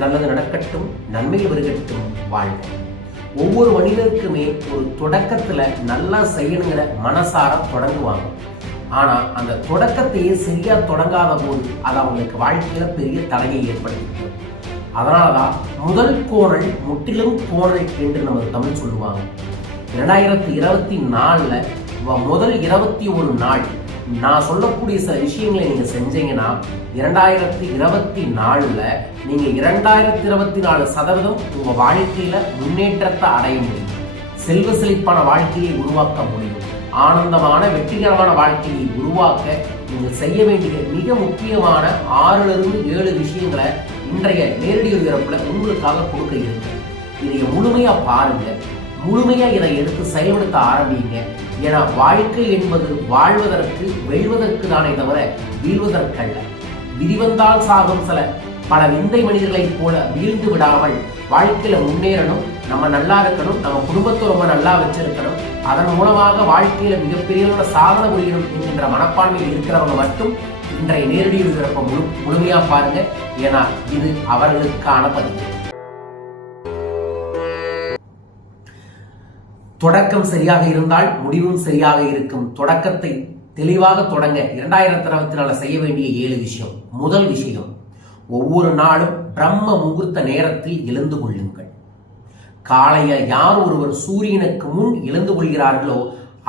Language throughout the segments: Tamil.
நல்லது நடக்கட்டும், நன்மையில் வருகட்டும், வாழ்க. ஒவ்வொரு மனிதருக்குமே ஒரு தொடக்கத்துல நல்லா செய்யணுங்கிற மனசார தொடங்குவாங்க. ஆனா அந்த தொடக்கத்தையே சரியா தொடங்காத போது அது அவங்களுக்கு வாழ்க்கையில பெரிய தடையை ஏற்படுத்திக்கும். அதனாலதான் முதல் கோணல் முற்றிலும் கோணல் என்று நம்ம தமிழ் சொல்லுவாங்க. 2024 முதல் 21 நாள் நான் சொல்லக்கூடிய சில விஷயங்களை நீங்க செஞ்சீங்கன்னா 2024 நீங்க 2024% உங்க வாழ்க்கையில முன்னேற்றத்தை அடைய முடியும். செல்வ செழிப்பான வாழ்க்கையை உருவாக்க முடியும். ஆனந்தமான வெற்றிகரமான வாழ்க்கையை உருவாக்க நீங்க செய்ய வேண்டிய மிக முக்கியமான 6-7 விஷயங்களை இன்றைய நேரடி ஒளிபரப்புல உங்களுக்காக கொடுக்க இருக்கு. இதை முழுமையா பாருங்க, முழுமையா இதை எடுத்து செயல்படுத்த ஆரம்பிங்க. ஏன்னா வாழ்க்கை என்பது வாழ்வதற்கு வெல்வதற்கு தானே தவிர வீழ்வதற்கல்ல. விதிவந்தால் சாகும் சில பல விந்தை மனிதர்களைப் போல வீழ்ந்து விடாமல் வாழ்க்கையில முன்னேறணும், நம்ம நல்லா இருக்கணும், நம்ம குடும்பத்தை ரொம்ப நல்லா வச்சிருக்கணும், அதன் மூலமாக வாழ்க்கையில மிகப்பெரிய சாதனை புரியணும் என்கின்ற மனப்பான்மையில் இருக்கிறவங்க மட்டும் இன்றைய நேரடி ஒளிபரப்பை முழுமையா பாருங்க. ஏன்னா இது அவர்களுக்கான பதிவு. தொடக்கம் சரியாக இருந்தால் முடிவும் சரியாக இருக்கும். தொடக்கத்தை தெளிவாக தொடங்க 2024 செய்ய வேண்டிய 7 விஷயம். முதல் விஷயம், ஒவ்வொரு நாளும் பிரம்ம முகூர்த்த நேரத்தில் எழுந்து கொள்ளுங்கள். காலையில் யார் ஒருவர் சூரியனுக்கு முன் எழுந்து கொள்கிறார்களோ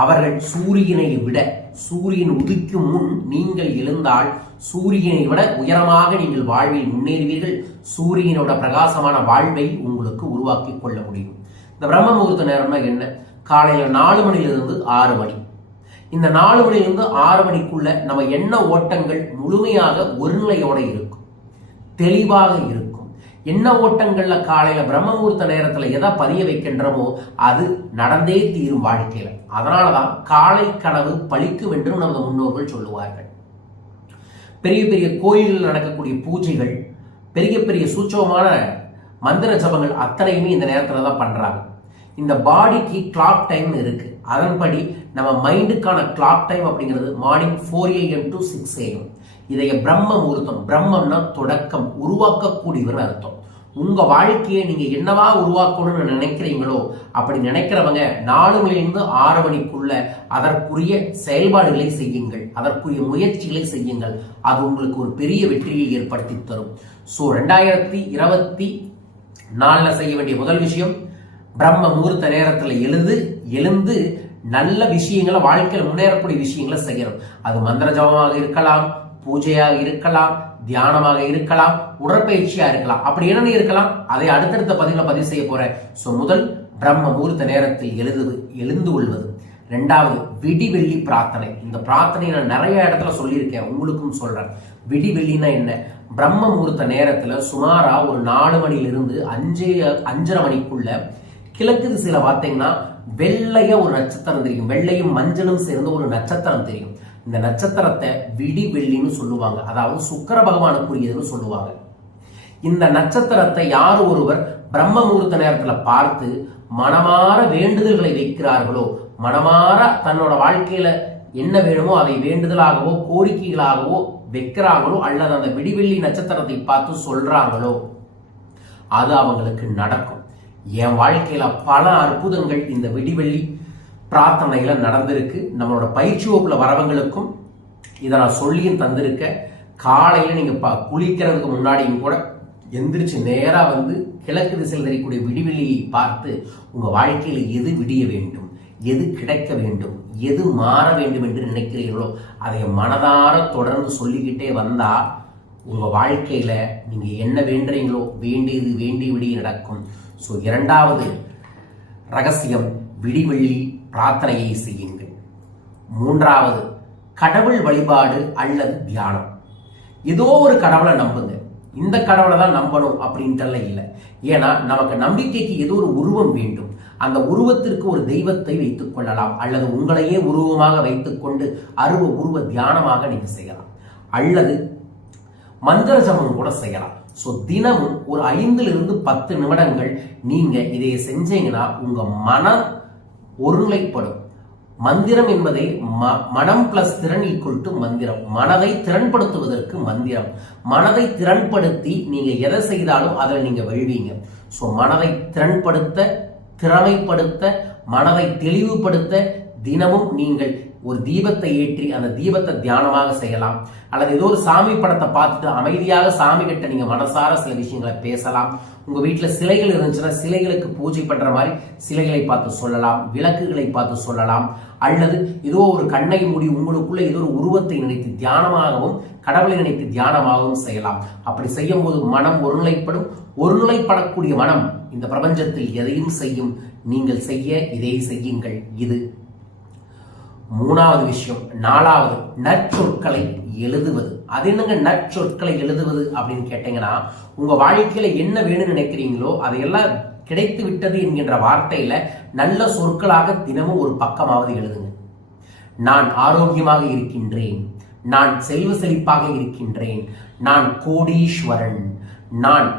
அவர்கள் சூரியனை விட சூரியன் உதிக்கும் முன் நீங்கள் எழுந்தால் சூரியனை விட உயரமாக நீங்கள் வாழ்வில் முன்னேறுவீர்கள். சூரியனோட பிரகாசமான வாழ்வை உங்களுக்கு உருவாக்கி கொள்ள முடியும். இந்த பிரம்ம முகூர்த்த நேரம்னா என்ன? காலையில 4 மணிலிருந்து 6 மணி. இந்த 4 மணிலிருந்து 6 மணிக்குள்ள நம்ம எண்ண ஓட்டங்கள் முழுமையாக ஒருநிலையோட இருக்கும், தெளிவாக இருக்கும். எண்ண ஓட்டங்கள்ல காலையில பிரம்ம முகூர்த்த நேரத்துல எதை பதிய வைக்கின்றமோ அது நடந்தே தீரும் வாழ்க்கையில. அதனாலதான் காலை கனவு பழிக்கும் என்றும் நமது முன்னோர்கள் சொல்லுவார்கள். பெரிய பெரிய கோயில்கள் நடக்கக்கூடிய பூஜைகள், பெரிய பெரிய சூட்சமான மந்திர ஜபங்கள் அத்தனையுமே இந்த நேரத்துல தான் பண்றாங்க. இந்த பாடிக்கு கிளாக் டைம் இருக்கு. அதன்படி நம்ம மைண்டுக்கான கிளாக் டைம் அப்படிங்கிறது மார்னிங் 4 AM to 6 AM. இதைய பிரம்ம முகூர்த்தம், பிரம்மம்னா தொடக்கம், உருவாக்கக்கூடியவர் அர்த்தம். உங்க வாழ்க்கையை நீங்க என்னவா உருவாக்கணும்னு நினைக்கிறீங்களோ அப்படி நினைக்கிறவங்க 4 மணிலிருந்து 6 மணிக்குள்ள அதற்குரிய செயல்பாடுகளை செய்யுங்கள், அதற்குரிய முயற்சிகளை செய்யுங்கள். அது உங்களுக்கு ஒரு பெரிய வெற்றியை ஏற்படுத்தி தரும். ஸோ 2024 செய்ய வேண்டிய முதல் விஷயம், பிரம்ம முகூர்த்த நேரத்துல எழுந்து நல்ல விஷயங்களை, வாழ்க்கையில முன்னேறக்கூடிய விஷயங்களை செய்யணும். அது மந்திர ஜபமாக இருக்கலாம், பூஜையாக இருக்கலாம், தியானமாக இருக்கலாம், உடற்பயிற்சியா இருக்கலாம். அப்படி என்ன இருக்கலாம், அதை அடுத்தடுத்த பதிவு செய்ய போறேன். ஸோ முதல் பிரம்ம முகூர்த்த நேரத்தில் எழுந்து கொள்வது. 2வது விடிவெள்ளி பிரார்த்தனை. இந்த பிரார்த்தனை நான் நிறைய இடத்துல சொல்லியிருக்கேன், உங்களுக்கும் சொல்றேன். விடிவெள்ளினா என்ன? பிரம்ம முகூர்த்த நேரத்துல சுமாரா ஒரு 4 மணிலிருந்து 5:30 மணிக்குள்ள கிழக்கு திசையில பார்த்தீங்கன்னா வெள்ளைய ஒரு நட்சத்திரம் தெரியும். வெள்ளையும் மஞ்சளும் சேர்ந்த ஒரு நட்சத்திரம் தெரியும். இந்த நட்சத்திரத்தை விடிவெள்ளின்னு சொல்லுவாங்க, அதாவது சுக்கிர பகவானுக்குரியதுன்னு சொல்லுவாங்க. இந்த நட்சத்திரத்தை யார் ஒருவர் பிரம்ம முகூர்த்த நேரத்துல பார்த்து மனமாற வேண்டுதல்களை வைக்கிறார்களோ, மனமாற தன்னோட வாழ்க்கையில என்ன வேணுமோ அதை வேண்டுதலாகவோ கோரிக்கைகளாகவோ வைக்கிறாங்களோ, அல்லது அந்த விடிவெள்ளி நட்சத்திரத்தை பார்த்து சொல்றாங்களோ அது அவங்களுக்கு நடக்கும். என் வாழ்க்கையில பல அற்புதங்கள் இந்த விடிவெள்ளி பிரார்த்தனையில நடந்திருக்கு. நம்மளோட பயிற்சி வகுப்புல வரவங்களுக்கும் இதை நான் சொல்லியும் தந்திருக்க. காலையில நீங்க குளிக்கிறதுக்கு முன்னாடியும் கூட எந்திரிச்சு நேரா வந்து கிழக்கு திசையில் தெரியக்கூடிய விடிவெள்ளியை பார்த்து உங்க வாழ்க்கையில எது விடிய வேண்டும், எது கிடைக்க வேண்டும், எது மாற வேண்டும் என்று நினைக்கிறீர்களோ அதை மனதார தொடர்ந்து சொல்லிக்கிட்டே வந்தா உங்க வாழ்க்கையில நீங்க என்ன வேண்டுறீங்களோ வேண்டியது வேண்டிய விடிய நடக்கும். ஸோ 2வது ரகசியம், விடிவெள்ளி பிரார்த்தனையை செய்யுங்கள். 3வது கடவுள் வழிபாடு அல்லது தியானம். ஏதோ ஒரு கடவுளை நம்புங்க. இந்த கடவுளை தான் நம்பணும் அப்படின்ட்டு இல்லை. ஏன்னா நமக்கு நம்பிக்கைக்கு ஏதோ ஒரு உருவம் வேண்டும். அந்த உருவத்திற்கு ஒரு தெய்வத்தை வைத்துக் கொள்ளலாம், அல்லது உங்களையே உருவமாக வைத்துக்கொண்டு உருவ தியானமாக நீங்க செய்யலாம், அல்லது மந்திர ஜபம் கூட செய்யலாம். ஸோ தினமும் ஒரு 5 to 10 நிமிடங்கள் நீங்க இதை செஞ்சீங்கன்னா உங்க மனம் ஒருநிலைப்படும், மந்திரம் என்பதை மனம் பிளஸ் திறன் ஈக்குவல் டு மந்திரம். மனதை திறன்படுத்துவதற்கு மந்திரம். மனதை திறன்படுத்தி நீங்க எதை செய்தாலும் அதில் நீங்க வெல்வீங்க. ஸோ மனதை திறன்படுத்த, திறமைப்படுத்த, மனதை தெளிவுபடுத்த தினமும் நீங்கள் ஒரு தீபத்தை ஏற்றி அந்த தீபத்தை தியானமாக செய்யலாம். அல்லது ஏதோ ஒரு சாமி படத்தை பார்த்துட்டு அமைதியாக சாமி கிட்ட நீங்க மனசார சில விஷயங்களை பேசலாம். உங்க வீட்டுல சிலைகள் இருந்துச்சுன்னா சிலைகளுக்கு பூஜை பண்ற மாதிரி சிலைகளை பார்த்து சொல்லலாம், விளக்குகளை பார்த்து சொல்லலாம். அல்லது ஏதோ ஒரு கண்ணை மூடி உங்களுக்குள்ள ஏதோ ஒரு உருவத்தை நினைத்து தியானமாகவும் கடவுளை நினைத்து தியானமாகவும் செய்யலாம். அப்படி செய்யும் போது மனம் ஒருநிலைப்படும். ஒருநிலைப்படக்கூடிய மனம் இந்த பிரபஞ்சத்தில் எதையும் செய்யும். நீங்கள் செய்ய இதை செய்யுங்கள். இது மூணாவது விஷயம். நாலாவது, நற்சொற்களை எழுதுவது. அது என்னங்க நற்சொற்களை எழுதுவது அப்படின்னு கேட்டீங்கன்னா, உங்க வாழ்க்கையில என்ன வேணும்னு நினைக்கிறீங்களோ அதையெல்லாம் கிடைத்து விட்டது என்கின்ற வார்த்தையில நல்ல சொற்களாக தினமும் ஒரு பக்கமாவது எழுதுங்க. நான் ஆரோக்கியமாக இருக்கின்றேன், நான் செல்வ செழிப்பாக இருக்கின்றேன், நான் கோடீஸ்வரன், நான்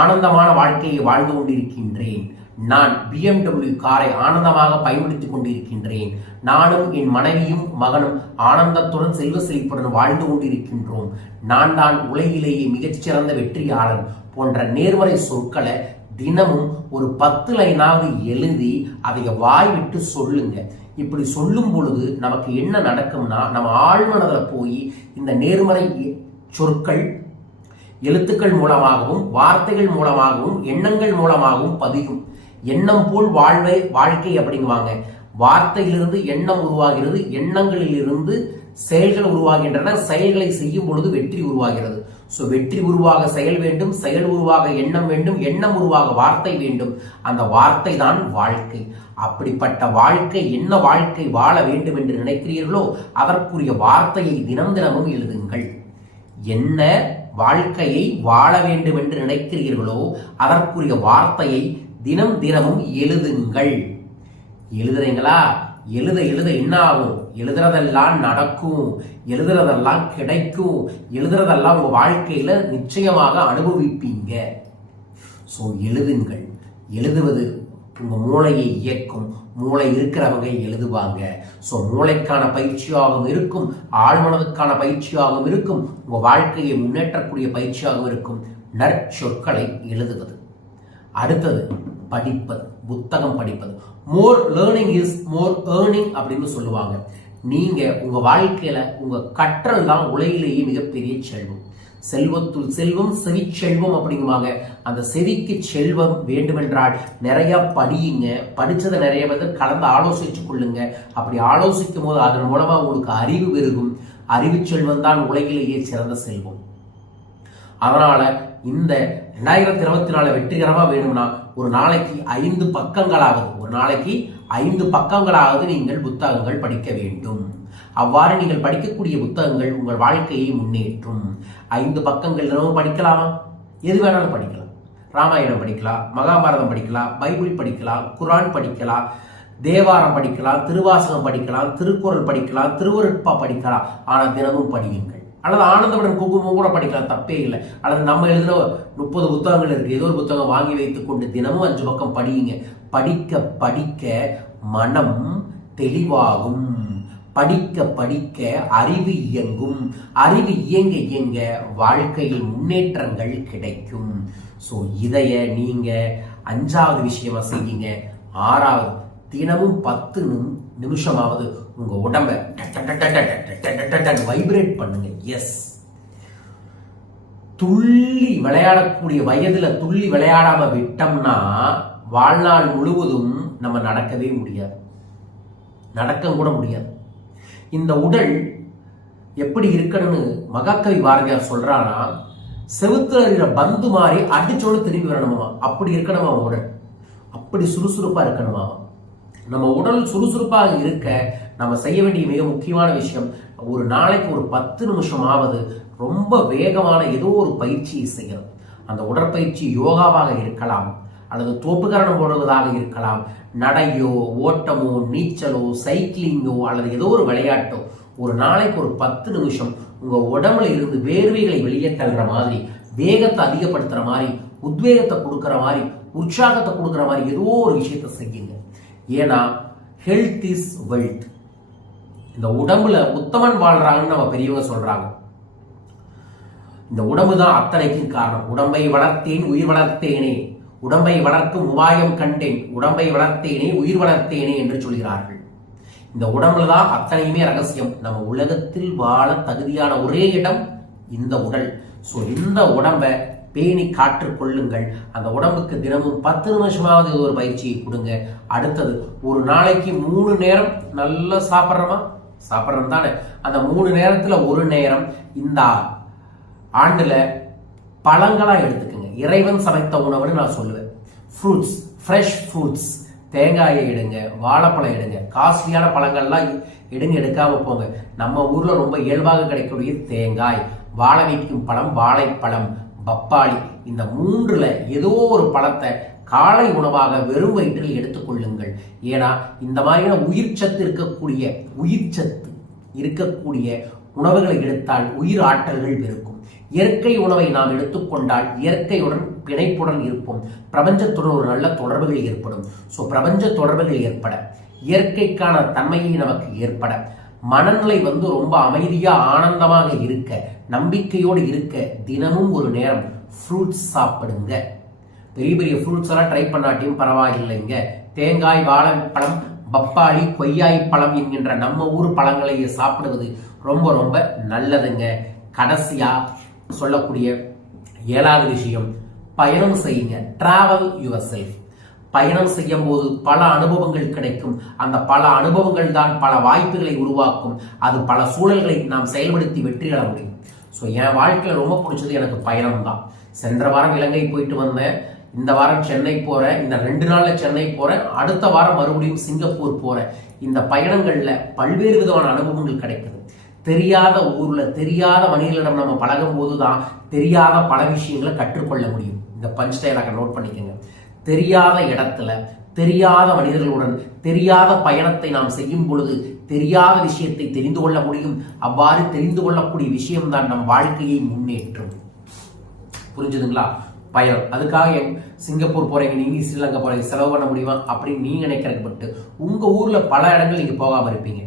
ஆனந்தமான வாழ்க்கையை வாழ்ந்து கொண்டிருக்கின்றேன், நான் BMW காரை ஆனந்தமாக பயன்படுத்திக் கொண்டிருக்கின்றேன், நானும் என் மனைவியும் மகனும் ஆனந்தத்துடன் செல்வ செழிப்புடன் வாழ்ந்து கொண்டிருக்கின்றோம், நான் தான் உலகிலேயே மிகச்சிறந்த வெற்றியாளன் போன்ற நேர்மறை சொற்களை தினமும் ஒரு 10 லைனாவது எழுதி அதை வாய் விட்டு சொல்லுங்க. இப்படி சொல்லும் பொழுது நமக்கு என்ன நடக்கும்னா, நம்ம ஆழ்மனதில் போய் இந்த நேர்மறை சொற்கள் எழுத்துக்கள் மூலமாகவும் வார்த்தைகள் மூலமாகவும் எண்ணங்கள் மூலமாகவும் பதியும். எண்ணம் போல் வாழ்க்கை அப்படிங்குவாங்க. வார்த்தையிலிருந்து எண்ணம் உருவாகிறது, எண்ணங்களில் இருந்து செயல்கள் உருவாகின்றன, செயல்களை செய்யும் பொழுது வெற்றி உருவாகிறது. ஸோ வெற்றி உருவாக செயல் வேண்டும், செயல் உருவாக எண்ணம் வேண்டும், எண்ணம் உருவாக வார்த்தை வேண்டும். அந்த வார்த்தை தான் வாழ்க்கை. அப்படிப்பட்ட வாழ்க்கை, என்ன வாழ்க்கை வாழ வேண்டும் என்று நினைக்கிறீர்களோ அதற்குரிய வார்த்தையை தினம் தினமும் எழுதுங்கள். என்ன வாழ்க்கையை வாழ வேண்டும் என்று நினைக்கிறீர்களோ அதற்குரிய வார்த்தையை தினம் தினமும் எழுதுங்கள். எழுதுறீங்களா? எழுத எழுத என்ன ஆகும்? எழுதுறதெல்லாம் நடக்கும், எழுதுறதெல்லாம் கிடைக்கும், எழுதுறதெல்லாம் உங்க வாழ்க்கையில நிச்சயமாக அனுபவிப்பீங்க. ஸோ எழுதுங்கள். எழுதுவது உங்க மூளையை இயக்கும். மூளை இருக்கிறவங்க எழுதுவாங்க. ஸோ மூளைக்கான பயிற்சியாகவும் இருக்கும், ஆழ்மனதுக்கான பயிற்சியாகவும் இருக்கும், உங்க வாழ்க்கையை முன்னேற்றக்கூடிய பயிற்சியாகவும் இருக்கும் நற்சொற்களை எழுதுவது. அடுத்தது படிப்பது, புத்தகம் படிப்பது. மோர் லேர்னிங் இஸ் மோர் ஏர்னிங் அப்படின்னு சொல்லுவாங்க. நீங்க உங்க வாழ்க்கையில உங்க கற்றல் தான் உலகிலேயே மிகப்பெரிய செல்வம். செல்வத்துள் செல்வம் செவிச்செல்வம் அப்படிங்குவாங்க. அந்த செவிக்கு செல்வம் வேண்டுமென்றால் நிறைய படியுங்க. படிச்சதை நிறைய பேர் கலந்து ஆலோசிச்சு கொள்ளுங்க. அப்படி ஆலோசிக்கும் போது அதன் மூலமா உங்களுக்கு அறிவு பெருகும். அறிவு செல்வம் தான் உலகிலேயே சிறந்த செல்வம். அதனால இந்த 2024 வெற்றிகரமா வேணும்னா ஒரு நாளைக்கு 5 பக்கங்களாவது நீங்கள் புத்தகங்கள் படிக்க வேண்டும். அவ்வாறு நீங்கள் படிக்கக்கூடிய புத்தகங்கள் உங்கள் வாழ்க்கையை முன்னேற்றும். 5 பக்கங்கள் தினமும் படிக்கலாமா? எது வேணாலும் படிக்கலாம். ராமாயணம் படிக்கலாம், மகாபாரதம் படிக்கலாம், பைபிள் படிக்கலாம், குரான் படிக்கலாம், தேவாரம் படிக்கலாம், திருவாசகம் படிக்கலாம், திருக்குறள் படிக்கலாம், திருவருட்பா படிக்கலாம். ஆனால் தினமும் படியுங்கள். அல்லது ஆனந்தவுடன் குங்குமம் கூட படிக்கலாம், தப்பே இல்லை. அல்லது நம்ம எழுதின 30 புத்தகங்கள் இருக்கு, ஏதோ ஒரு புத்தகம் வாங்கி வைத்துக் கொண்டு தினமும் 5 பக்கம் படியுங்க. படிக்க படிக்க மனம் தெளிவாகும். படிக்க படிக்க அறிவு இயங்கும். அறிவு இயங்க இயங்க வாழ்க்கையில் முன்னேற்றங்கள் கிடைக்கும். ஸோ இதைய நீங்க 5வது விஷயமா செய்யுங்க. 6வது, தினமும் 10 நிமிஷமாவது உங்க உடம்ப வைப்ரேட் பண்ணுங்க. எஸ், துள்ளி விளையாடக்கூடிய வயதுல துள்ளி விளையாடாம விட்டோம்னா வாழ்நாள் முழுவதும் நம்ம நடக்கவே முடியாது, நடக்க கூட முடியாது. இந்த உடல் எப்படி இருக்கணும்னு மகாகவி பாரதியார் சொல்றானா, செவுத்துல இருக்கிற பந்து மாதிரி அடிச்சோடு திரும்பி வரணுமா, அப்படி இருக்கணுமா உடல், அப்படி சுறுசுறுப்பா இருக்கணுமா. நம்ம உடல் சுறுசுறுப்பாக இருக்க நம்ம செய்ய வேண்டிய மிக முக்கியமான விஷயம், ஒரு நாளைக்கு ஒரு 10 நிமிஷமாவது ரொம்ப வேகமான ஏதோ ஒரு பயிற்சியை செய்யணும். அந்த உடற்பயிற்சி யோகாவாக இருக்கலாம், அல்லது தோப்புக்கரணம் போடுவதாக இருக்கலாம், நடையோ ஓட்டமோ நீச்சலோ சைக்கிளிங்கோ அல்லது ஏதோ ஒரு விளையாட்டோ. ஒரு நாளைக்கு ஒரு 10 நிமிஷம் உங்க உடம்புல இருந்து வேர்வைகளை வெளியே தள்ளுற மாதிரி, வேகத்தை அதிகப்படுத்துற மாதிரி, உத்வேகத்தை கொடுக்குற மாதிரி, உற்சாகத்தை கொடுக்குற மாதிரி ஏதோ ஒரு விஷயத்த செய்யுங்க. ஏன்னா ஹெல்த் இஸ் வெல்த். இந்த உடம்புல உத்தமன் வாழ்றாங்கன்னு நம்ம பெரியவங்க சொல்றாங்க. இந்த உடம்பு தான் அத்தனைக்கும் காரணம். உடம்பை வளர்த்தேன் உயிர் வளர்த்தேனே, உடம்பை வளர்க்கும் உபாயம் கண்டேன், உடம்பை வளர்த்தேனே உயிர் வளர்த்தேனே என்று சொல்கிறார்கள். இந்த உடம்புல தான் அத்தனையுமே ரகசியம். நம்ம உலகத்தில் வாழ தகுதியான ஒரே இடம் இந்த உடல். ஸோ இந்த உடம்பை பேணி காற்றுக் கொள்ளுங்கள். அந்த உடம்புக்கு தினமும் 10 நிமிஷமாவது ஒரு பயிற்சியை கொடுங்க. அடுத்தது ஒரு நாளைக்கு 3 நேரம் நல்லா சாப்பிட்றோம் தானே, அந்த 3 நேரத்துல ஒரு நேரம் இந்த ஆண்டுல பழங்களா எடுத்துக்கங்க. இறைவன் சமைத்த உணவுன்னு நான் சொல்லுவேன். ஃப்ரூட்ஸ், ஃப்ரெஷ் ஃப்ரூட்ஸ், தேங்காயை எடுங்க, வாழைப்பழம் எடுங்க, காஸ்ட்லியான பழங்கள்லாம் எடுங்க, எடுக்காம போங்க. நம்ம ஊர்ல ரொம்ப இயல்பாக கிடைக்கக்கூடிய தேங்காய், வாழை வைக்கும் பழம், வாழைப்பழம், பப்பாளி, இந்த 3ல ஏதோ ஒரு பழத்தை காலை உணவாக வெறும் வயிற்றில் எடுத்துக்கொள்ளுங்கள். ஏன்னா இந்த மாதிரியான உயிர்ச்சத்து இருக்கக்கூடிய உணவுகளை எடுத்தால் உயிர் ஆற்றல்கள் பெருக்கும். இயற்கை உணவை நாம் எடுத்துக்கொண்டால் இயற்கையுடன் பிணைப்புடன் இருப்போம். பிரபஞ்சத்துடன் ஒரு நல்ல தொடர்புகள் ஏற்படும். ஸோ பிரபஞ்ச தொடர்புகள் ஏற்பட, இயற்கைக்கான தன்மையை நமக்கு ஏற்பட, மனநிலை ரொம்ப அமைதியா ஆனந்தமாக இருக்க, நம்பிக்கையோடு இருக்க தினமும் ஒரு நேரம் ஃப்ரூட்ஸ் சாப்பிடுங்க. பெரிய பெரிய ஃப்ரூட்ஸ் எல்லாம் ட்ரை பண்ணாட்டியும் பரவாயில்லைங்க. தேங்காய், வாழைப்பழம், பப்பாளி, கொய்யாய் பழம் என்கின்ற நம்ம ஊர் பழங்களையே சாப்பிடுவது ரொம்ப ரொம்ப நல்லதுங்க. கடைசியா சொல்லக்கூடிய 7வது விஷயம், பயணம் செய்யுங்க. Travel your self. பயணம் செய்யும் போது பல அனுபவங்கள் கிடைக்கும். அந்த பல அனுபவங்கள் தான் பல வாய்ப்புகளை உருவாக்கும். அது பல சூழல்களை நாம் செயல்படுத்தி வெற்றி பெற முடியும். ஸோ என் வாழ்க்கையில் ரொம்ப பிடிச்சது எனக்கு பயணம் தான். சென்ற வாரம் இலங்கை போயிட்டு வந்தேன், இந்த வாரம் சென்னை போறேன், இந்த 2 நாள்ல சென்னை போறேன், அடுத்த வாரம் மறுபடியும் சிங்கப்பூர் போறேன். இந்த பயணங்கள்ல பல்வேறு விதமான அனுபவங்கள் கிடைக்குது. தெரியாத ஊர்ல தெரியாத மனிதர்களிடம் நம்ம பழகும் போதுதான் தெரியாத பல விஷயங்களை கற்றுக்கொள்ள முடியும். இந்த பஞ்ச் டயலாக நோட் பண்ணிக்கோங்க. தெரியாத இடத்துல தெரியாத மனிதர்களுடன் தெரியாத பயணத்தை நாம் செய்யும் பொழுது தெரியாத விஷயத்தை தெரிந்து கொள்ள முடியும். அவ்வாறு தெரிந்து கொள்ளக்கூடிய விஷயம்தான் நம் வாழ்க்கையை முன்னேற்றும். புரிஞ்சுதுங்களா? பயணம். அதுக்காக சிங்கப்பூர் போறீங்க, நீங்க ஸ்ரீலங்கா போறீங்க, செலவு பண்ண முடியுமா அப்படின்னு நீங்க நினைக்கிறதுக்கு பட்டு உங்க ஊர்ல பல இடங்கள் நீங்க போகாம இருப்பீங்க.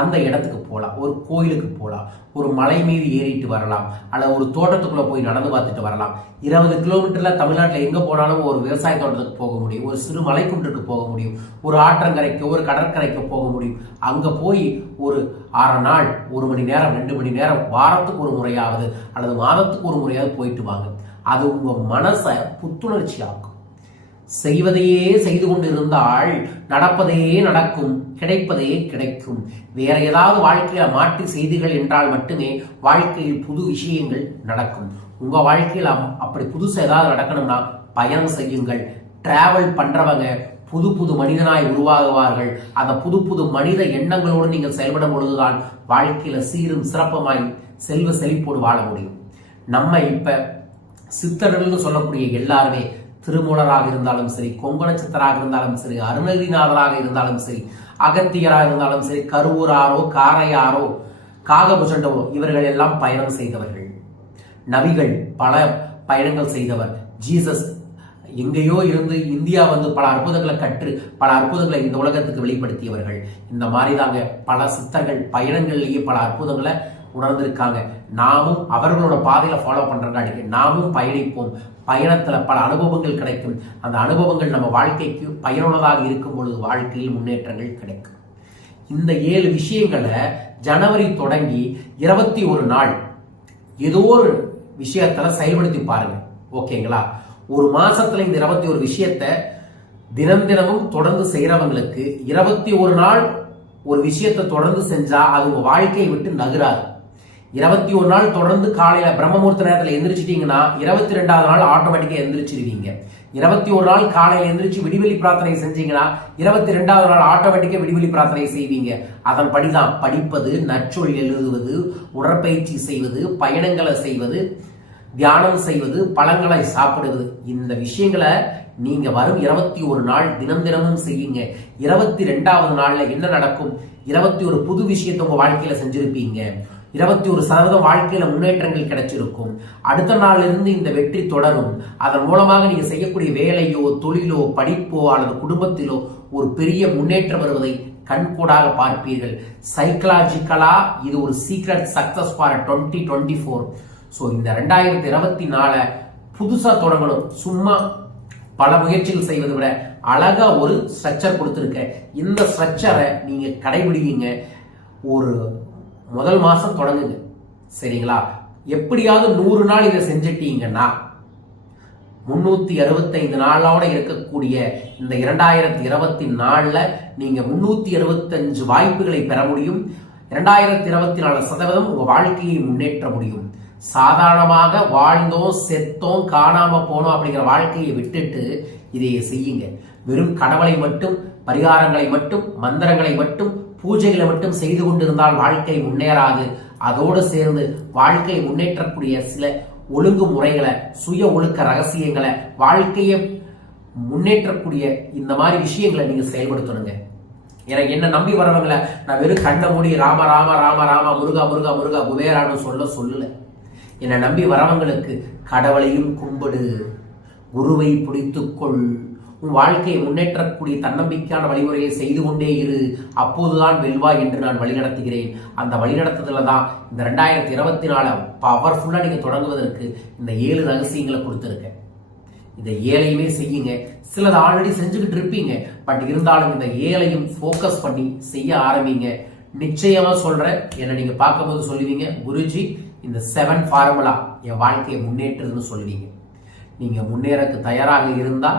அந்த இடத்துக்கு போகலாம், ஒரு கோயிலுக்கு போகலாம், ஒரு மலை மீது ஏறிட்டு வரலாம், அல்லது ஒரு தோட்டத்துக்குள்ள போய் நடந்து பார்த்துட்டு வரலாம். 20 கிலோமீட்டர்ல தமிழ்நாட்டில் எங்க போனாலும் ஒரு விவசாய தோட்டத்துக்கு போக முடியும், ஒரு சிறு மலைக்குன்றுக்கு போக முடியும், ஒரு ஆற்றங்கரைக்கு, ஒரு கடற்கரைக்கு போக முடியும். அங்க போய் ஒரு 1/2 நாள், 1 மணி நேரம், 2 மணி நேரம், வாரத்துக்கு ஒரு முறையாவது அல்லது மாதத்துக்கு ஒரு முறையாவது போயிட்டு வாங்க. அது உங்க மனசை புத்துணர்ச்சி ஆக்கும். செய்வதையே செய்து கொண்டிருந்தால் நடப்பதே நடக்கும், கிடைப்பதே கிடைக்கும். வேற ஏதாவது வாழ்க்கையில மாற்றி செய்திகள் என்றால் மட்டுமே வாழ்க்கையில் புது விஷயங்கள் நடக்கும். உங்க வாழ்க்கையில் அப்படி புதுசு ஏதாவது நடக்கணும்னா பயணம் செய்யுங்கள். டிராவல் பண்றவங்க புது புது மனிதனாய் உருவாகுவார்கள். அந்த புது புது மனித எண்ணங்களோடு நீங்கள் செயல்படும் பொழுதுதான் வாழ்க்கையில சீரும் சிறப்புமாய் செல்வ செழிப்போடு வாழ முடியும். நம்ம இப்ப சித்தர்கள் சொல்லக்கூடிய எல்லாருமே திருமூலராக இருந்தாலும் சரி, கொங்கண சித்தராக இருந்தாலும் சரி, அருணகிரிநாதராக இருந்தாலும் சரி, அகத்தியராக இருந்தாலும் சரி, கருவூராரோ, காரையாரோ, காகபுஜண்டவோ, இவர்கள் எல்லாம் பயணம் செய்தவர்கள். நபிகள் பல பயணங்கள் செய்தவர். ஜீசஸ் எங்கேயோ இருந்து இந்தியா பல அற்புதங்களை கற்று பல அற்புதங்களை இந்த உலகத்துக்கு வெளிப்படுத்தியவர்கள். இந்த மாதிரி தாங்க பல சித்தர்கள் பயணங்கள்லேயே பல அற்புதங்களை உணர்ந்திருக்காங்க. நாமும் அவர்களோட பாதையில ஃபாலோ பண்றதுக்காக நாமும் பயணிப்போம். பயணத்துல பல அனுபவங்கள் கிடைக்கும். அந்த அனுபவங்கள் நம்ம வாழ்க்கைக்கு பயனுள்ளதாக இருக்கும் பொழுது வாழ்க்கையில் முன்னேற்றங்கள் கிடைக்கும். இந்த 7 விஷயங்களை ஜனவரி தொடங்கி 21 நாள் ஏதோ ஒரு விஷயத்துல செயல்படுத்தி பாருங்க. ஓகேங்களா? ஒரு மாசத்துல இந்த 21 விஷயத்த தினமும் தொடர்ந்து செய்யறவங்களுக்கு 21 நாள் ஒரு விஷயத்தை தொடர்ந்து செஞ்சா அது உங்க வாழ்க்கையை விட்டு நகராது. 21 நாள் தொடர்ந்து காலையில பிரம்மமுகூர்த்த நேரத்தில் எந்திரிச்சிட்டீங்கன்னா 22வது நாள் ஆட்டோமேட்டிக்கா எந்திரிச்சிருவீங்க. 21 நாள் காலையில எந்திரிச்சு விடிவெளி பிரார்த்தனை செஞ்சீங்கன்னா 22வது நாள் ஆட்டோமேட்டிக்கா விடிவெளி பிரார்த்தனை செய்வீங்க. அதன்படிதான் படிப்பது, நற்சொல் எழுதுவது, உடற்பயிற்சி செய்வது, பயணங்களை செய்வது, தியானம் செய்வது, பழங்களை சாப்பிடுவது, இந்த விஷயங்களை நீங்க வரும் 21 நாள் தினமும் செய்யுங்க. 22வது நாள்ல என்ன நடக்கும்? 21 புது விஷயத்தை உங்க வாழ்க்கையில செஞ்சிருப்பீங்க. 21% வாழ்க்கையில முன்னேற்றங்கள் கிடைச்சிருக்கும். அடுத்த நாள்ல இருந்து இந்த வெற்றி தொடரும். அதன் மூலமாக நீங்க செய்யக்கூடிய வேலையோ, தொழிலோ, படிப்போ அல்லது குடும்பத்திலோ ஒரு பெரிய முன்னேற்றம் வருவதை கண்கூடாக பார்ப்பீர்கள். சைக்கலாஜிக்கலா இது ஒரு சீக்ரெட் சக்சஸ் ஃபார் 2024. ஸோ இந்த 2024 புதுசா தொடங்கணும். சும்மா பல முயற்சிகள் செய்வதை விட அழகா ஒரு ஸ்ட்ரக்சர் கொடுத்துருக்க. இந்த ஸ்ட்ரக்சரை நீங்க கடைபிடிங்க. ஒரு முதல் மாசம் தொடங்குங்க, சரிங்களா? எப்படியாவது 100 நாள் இதை செஞ்சிட்டீங்கன்னா 365 நாளோட இருக்கக்கூடிய இந்த 2024 நீங்க 365 வாய்ப்புகளை பெற முடியும். 2024% உங்க வாழ்க்கையை முன்னேற்ற முடியும். சாதாரணமாக வாழ்ந்தோம், செத்தோம், காணாம போனோம் அப்படிங்கிற வாழ்க்கையை விட்டுட்டு இதை செய்யுங்க. வெறும் கடவுளை மட்டும், பரிகாரங்களை மட்டும், மந்திரங்களை மட்டும், பூஜைகளை மட்டும் செய்து கொண்டிருந்தால் வாழ்க்கை முன்னேறாது. அதோடு சேர்ந்து வாழ்க்கையை முன்னேற்றக்கூடிய சில ஒழுங்கு முறைகளை, சுய ஒழுக்க ரகசியங்களை, வாழ்க்கையை முன்னேற்றக்கூடிய இந்த மாதிரி விஷயங்களை நீங்க செயல்படுத்தணுங்க. எனக்கு என்ன நம்பி வரவங்களை நான் வெறும் கண்ண மூடி ராம ராம ராம ராம முருகா முருகா முருகா குபேரான்னு சொல்லல. என்னை நம்பி வரவங்களுக்கு கடவுளையும் கும்பிடு, குருவை பிடித்துக்கொள், உன் வாழ்க்கையை முன்னேற்றக்கூடிய தன்னம்பிக்கையான வழிமுறையை செய்து கொண்டே இரு, அப்போதுதான் வெல்வாய் என்று நான் வழிநடத்துகிறேன். அந்த வழிநடத்துதல தான் இந்த 2024 பவர்ஃபுல்லா நீங்க தொடங்குவதற்கு இந்த 7 ரகசியங்களை கொடுத்துருக்கேன். இந்த 7ஐயுமே செய்யுங்க. சிலது ஆல்ரெடி செஞ்சுக்கிட்டு இருப்பீங்க, பட் இருந்தாலும் இந்த 7ஐயும் ஃபோக்கஸ் பண்ணி செய்ய ஆரம்பிங்க. நிச்சயமா சொல்றேன், என்ன நீங்க பார்க்கும்போது சொல்லுவீங்க, குருஜி இந்த 7 ஃபார்முலா என் வாழ்க்கையை முன்னேற்றுதுன்னு சொல்லுவீங்க. நீங்க முன்னேறக்கு தயாராக இருந்தா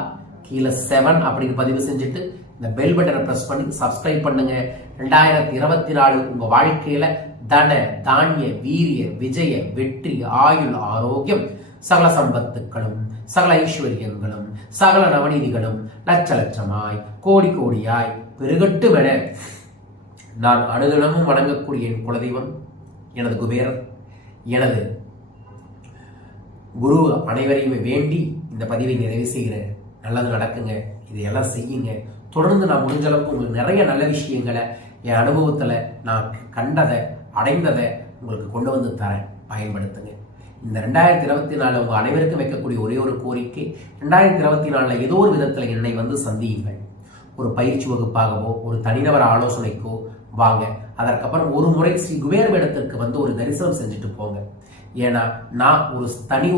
கீழே 7 அப்படின்னு பதிவு செஞ்சுட்டு இந்த பெல் பட்டனை பிரஸ் பண்ணி சப்ஸ்கிரைப் பண்ணுங்க. 2024 உங்க வாழ்க்கையில தன, தானிய, வீரிய, விஜய, வெற்றி, ஆயுள், ஆரோக்கியம், சகல சம்பத்துக்களும், சகல ஐஸ்வர்யங்களும், சகல நவநீதிகளும் லட்ச லட்சமாய், கோடி கோடியாய் பெருகட்டு விட நான் அனுதினமும் வணங்கக்கூடிய என் குலதெய்வம் எனது குபேரர், எனது குரு அனைவரையுமே வேண்டி இந்த பதிவை நிறைவு செய்கிறேன். நல்லது நடக்குங்க, இதையெல்லாம் செய்யுங்க. தொடர்ந்து நான் முடிஞ்ச அளவுக்கு உங்களுக்கு நிறைய நல்ல விஷயங்களை என் அனுபவத்தில் நான் கண்டதை, அடைந்ததை உங்களுக்கு கொண்டு வந்து தரேன், பயன்படுத்துங்க. இந்த 2024 உங்கள் அனைவருக்கும் வைக்கக்கூடிய ஒரே ஒரு கோரிக்கை, 2024 ஏதோ ஒரு விதத்தில் என்னை வந்து சந்தியுங்கள். ஒரு பயிற்சி வகுப்பாகவோ, ஒரு தனிநபர் ஆலோசனைக்கோ வாங்க. அதற்கப்புறம் ஒரு முறை ஸ்ரீ குபேர வேடத்திற்கு வந்து ஒரு தரிசனம் செஞ்சுட்டு போங்க. ஏன்னா நான்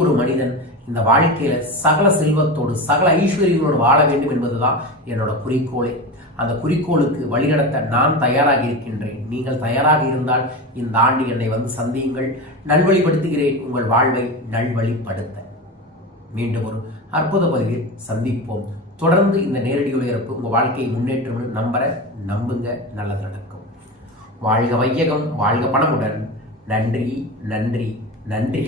ஒரு மனிதன் இந்த வாழ்க்கையில சகல செல்வத்தோடு, சகல ஐஸ்வர்யங்களோடு வாழ வேண்டும் என்பதுதான் என்னோட குறிக்கோளே. அந்த குறிக்கோளுக்கு வழிநடத்த நான் தயாராக இருக்கின்றேன். நீங்கள் தயாராக இருந்தால் இந்த ஆண்டு என்னை வந்து சந்தியுங்கள். நல்வழிப்படுத்துகிறேன், உங்கள் வாழ்வை நல்வழிப்படுத்த. மீண்டும் ஒரு அற்புத பதிவில் சந்திப்போம். தொடர்ந்து இந்த நேரடி ஒளிபரப்பு உங்க வாழ்க்கையை முன்னேற்றம்னு நம்புங்க. நல்லது நடக்கும். வாழ்க வையகம், வாழ்க பணமுடன். நன்றி நன்றி நன்றி.